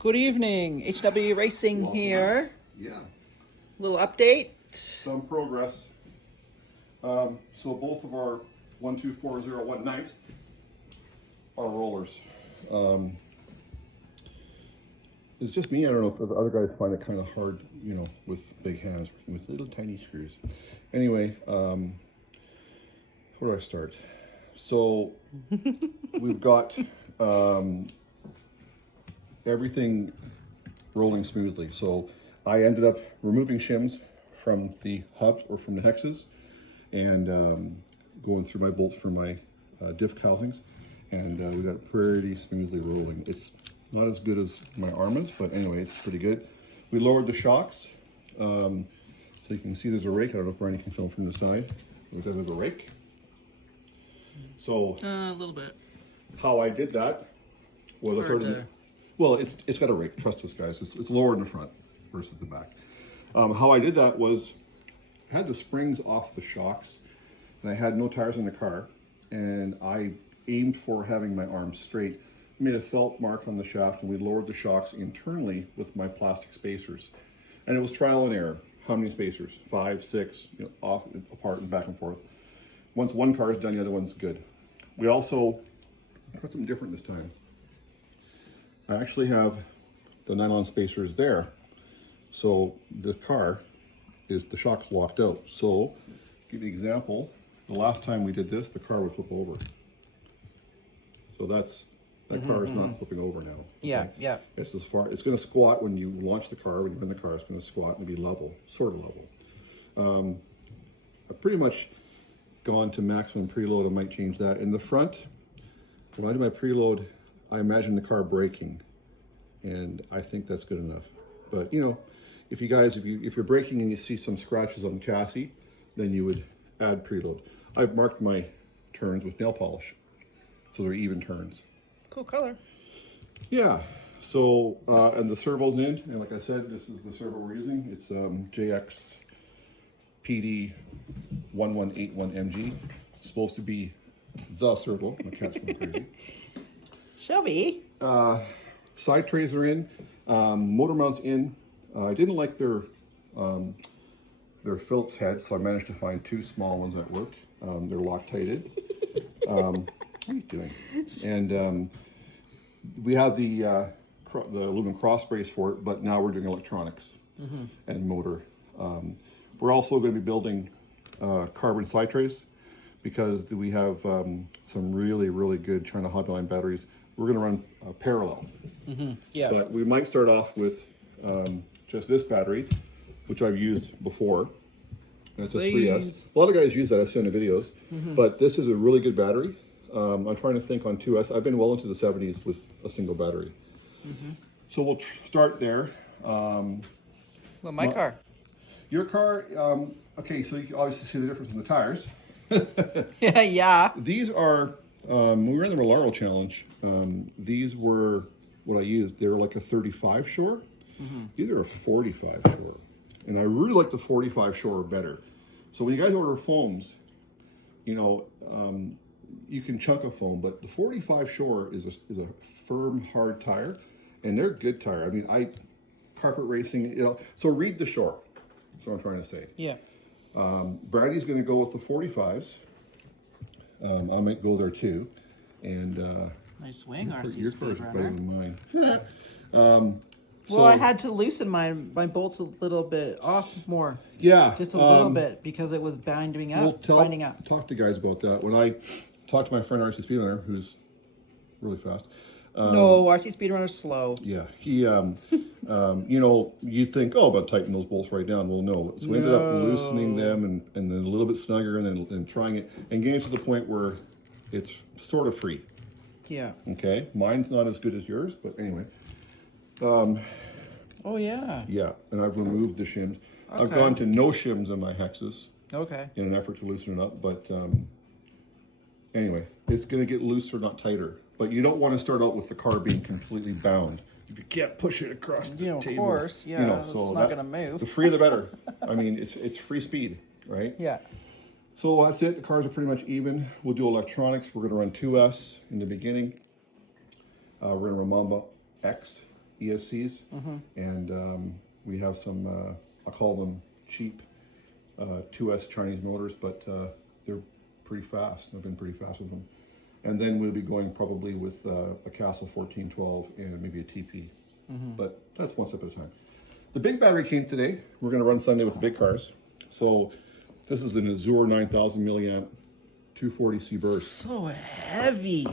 Good evening, HW Racing Welcome. here. Yeah, Little update. some progress. So both of our 124019s are rollers. It's just me. I don't know if the other guys find it kind of hard, you know, with big hands, working with little tiny screws. Anyway, where do I start? So we've got everything rolling smoothly. So I ended up removing shims from the hubs or from the hexes and going through my bolts for my diff housings, and we got it pretty smoothly rolling. It's not as good as my Armas, but anyway, it's pretty good. We lowered the shocks, so you can see there's a rake. I don't know if Brian can film from the side. We've got a rake. So A little bit. how I did that was I started. Well, it's got a rake. Trust us, guys. It's lower in the front versus the back. How I did that was I had the springs off the shocks, and I had no tires in the car, and I aimed for having my arms straight. Made a felt mark on the shaft, and we lowered the shocks internally with my plastic spacers. And it was trial and error. How many spacers? 5, 6, you know, off, apart, and back and forth. Once one car is done, the other one's good. We also got something different this time. I actually have the nylon spacers there, so the car is the shock's locked out. So, give you an example. The last time we did this, the car would flip over. So that car is not flipping over now. Yeah, okay? yeah. It's as far. It's going to squat when you launch the car. When you're in the car, it's going to squat and be level, sort of level. I've pretty much gone to maximum preload. I might change that. In the front, when I do my preload, I imagine the car braking, and I think that's good enough. But you know, if you're braking and you see some scratches on the chassis, then you would add preload. I've marked my turns with nail polish, so they're even turns. Cool color. Yeah. So and the servo's in, and like I said, this is the servo we're using. It's JX PD 1181MG. It's supposed to be the servo. My cat's going crazy. Shelby. Side trays are in, motor mounts in. I didn't like their Phillips heads, so I managed to find 2 small ones that work. They're Loctited. What are you doing? And we have the aluminum cross brace for it, but now we're doing electronics and motor. We're also going to be building carbon side trays because we have some really good China hobby line batteries. We're going to run parallel. Yeah. But we might start off with just this battery, which I've used before. That's a 3S. A lot of guys use that. I've seen the videos. But this is a really good battery. I'm trying to think on 2S. I've been well into the 70s with a single battery. So we'll start there. Well, my car. Your car, okay, so you can obviously see the difference in the tires. Yeah. These are, when we were in the Rolaro Challenge, these were what I used. They were like a 35 Shore. These are a 45 Shore. And I really like the 45 Shore better. So when you guys order foams, you know, you can chunk a foam, but the 45 Shore is a firm, hard tire, and they're good tire. I mean, carpet racing, you know, so read the Shore. That's what I'm trying to say. Yeah. Brady's going to go with the 45s. I might go there too. And Nice swing, RC your car's speed better runner. than mine. Well, I had to loosen my bolts a little bit off more. Yeah, Just a little bit because it was binding up. Talk to guys about that. When I talked to my friend RC Speedrunner, who's really fast. No, RC Speedrunner's slow. Yeah, he, you know, you think, oh, about tightening those bolts right down. Well, no. So we ended up loosening them and then a little bit snugger and trying it and getting to the point where it's sort of free. Yeah. Okay, mine's not as good as yours, but anyway. Oh, yeah. Yeah, and I've removed the shims. Okay. I've gone to no shims in my hexes. Okay. In an effort to loosen it up, but anyway, it's going to get looser, not tighter. But you don't want to start out with the car being completely bound. If you can't push it across the table, of course, yeah, you know, it's so not going to move. The freer the better. I mean, it's free speed, right? Yeah. So that's it. The cars are pretty much even. We'll do electronics. We're going to run 2S in the beginning. We're going to run Mamba X ESCs, and we have some, I call them cheap 2S Chinese motors, but they're pretty fast. I've been pretty fast with them. And then we'll be going probably with a Castle 1412 and maybe a TP. But that's one step at a time. The big battery came today. We're going to run Sunday with the big cars. So this is an Azure 9000 milliamp 240C burst. So heavy.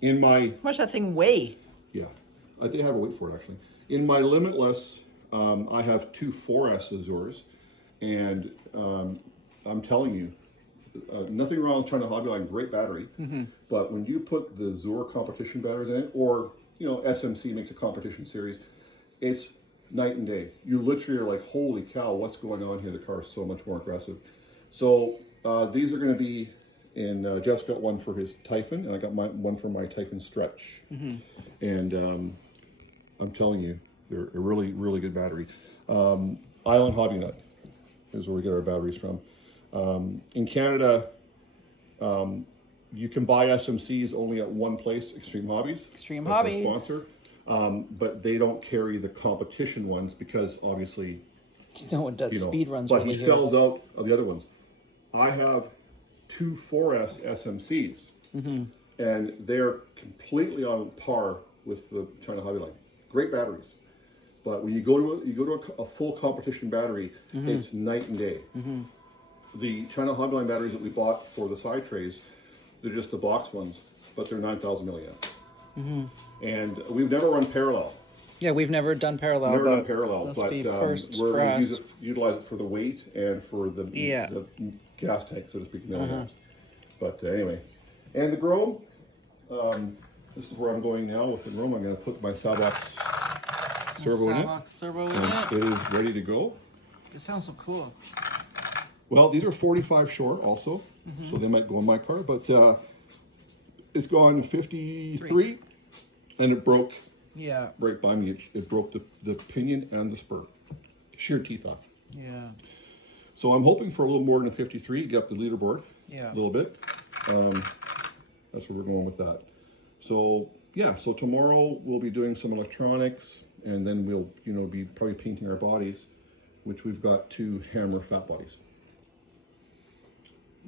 In my... How much that thing weigh? Yeah, I think I have a weight for it actually. In my Limitless, I have two 4S Azures, and I'm telling you, nothing wrong with trying to hobbyline, great battery, but when you put the Azure competition batteries in it, or SMC makes a competition series, it's night and day. You literally are like, holy cow, what's going on here? The car is so much more aggressive. So these are going to be in, Jeff's got one for his Typhon, and I got one for my Typhon Stretch. And I'm telling you, they're a really, really good battery. Island Hobby Nut is where we get our batteries from. In Canada, you can buy SMCs only at one place, Extreme Hobbies. Extreme That's Hobbies. our sponsor. But they don't carry the competition ones because obviously, No one does speed runs. but he sells out of the other ones. I have two 4S SMCs, and they're completely on par with the China Hobby line. Great batteries, but when you go to a full competition battery, it's night and day. The China Hobby line batteries that we bought for the side trays, they're just the box ones, but they're 9,000 milliamp. And we've never run parallel. Yeah, we've never done parallel. Never done parallel, Must but be first we're for going us. to utilize it for the weight and for the gas tank, so to speak. But anyway, and the Grom, this is where I'm going now with the Grom. I'm going to put my Sabox servo in it. And it is ready to go. It sounds so cool. Well, these are 45 short also, so they might go in my car, but it's gone 53, and it broke right by me. It broke the pinion and the spur. Sheared teeth off. Yeah. So I'm hoping for a little more than a 53, get up the leaderboard a little bit. That's where we're going with that. So yeah, so tomorrow we'll be doing some electronics, and then we'll be probably painting our bodies, which we've got two Hammer fat bodies.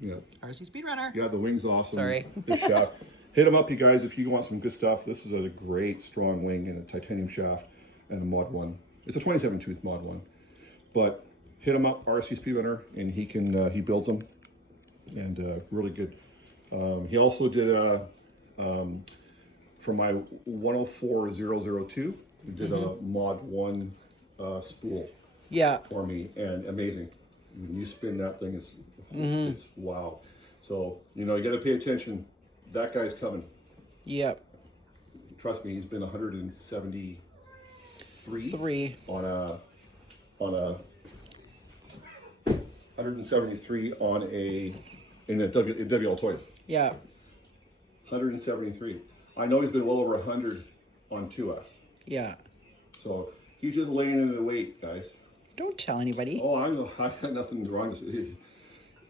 Yeah. RC Speedrunner. Yeah, the wing's awesome. Sorry. The shaft. Hit them up, you guys, if you want some good stuff. This is a great strong wing and a titanium shaft and a Mod 1. It's a 27 tooth Mod 1. But hit him up, RC Speedrunner, and he can he builds them, and really good. He also did for my 104002. He did a Mod 1 spool. For me, and amazing. When you spin that thing, it's wow. So you got to pay attention. That guy's coming. Yep. Trust me, he's been 173 on a 173 in Wltoys. Yeah. 173. I know he's been well over 100 on 2S. Yeah. So he's just laying in the weight, guys. Don't tell anybody. Oh, I know. I got nothing wrong to say.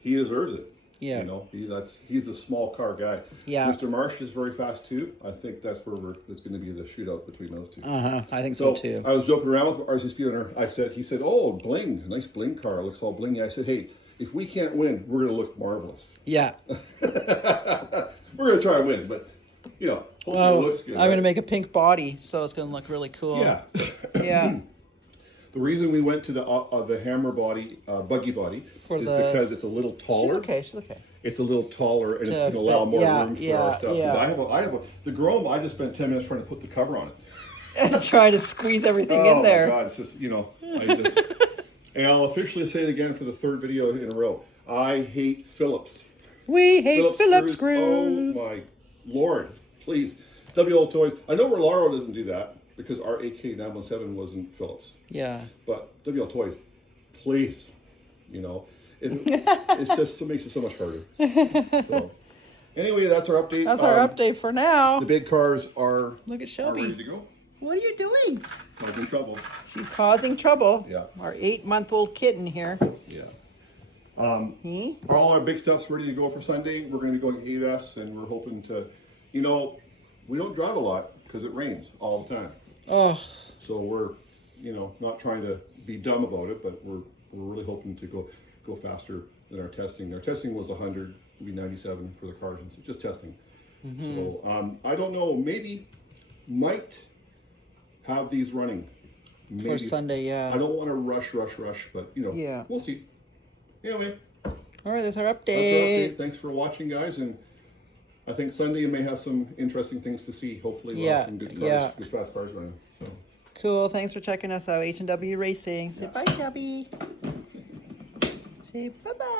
He deserves it. Yeah. He's the small car guy. Yeah. Mr. Marsh is very fast too. I think that's where it's going to be the shootout between those two. I think so too. I was joking around with RC Speedrunner. He said, "Oh, bling, nice bling car. It looks all blingy." I said, "Hey, if we can't win, we're going to look marvelous." Yeah. We're going to try and win, but hopefully it looks good. I'm going to make a pink body, so it's going to look really cool. Yeah. Yeah. The reason we went to the Hammer body, buggy body, is because it's a little taller. She's okay. It's a little taller, and it's going to allow more room for our stuff. I have the Grom. I just spent 10 minutes trying to put the cover on it. And try to squeeze everything in there. Oh my God! It's just and I'll officially say it again for the third video in a row. I hate Phillips. We hate Phillips screws. Oh my Lord! Please, Wltoys. I know Rolaro doesn't do that, because our AK917 wasn't Phillips. Yeah. But Wltoys, please, it just makes it so much harder. So, anyway, that's our update. That's our update for now. The big cars are Look at ready Shelby. to go. What are you doing? Causing trouble. She's causing trouble. Yeah. Our 8-month-old kitten here. Yeah. All our big stuff's ready to go for Sunday. We're going to be going 8S, and we're hoping to, we don't drive a lot because it rains all the time. Oh, So we're, you know, not trying to be dumb about it, but we're really hoping to go faster than our testing. Our testing was 100, it'll be 97 for the cars, and so just testing. So I don't know, maybe might have these running. Maybe. for Sunday, yeah. I don't want to rush, but you know, Yeah. we'll see. Anyway, All right, that's our that's our update. update. Thanks for watching, guys, and I think Sunday you may have some interesting things to see. Hopefully we'll have some good cars, good fast cars running. So. Cool. Thanks for checking us out. H&W Racing. Say bye, Shelby. Say bye-bye.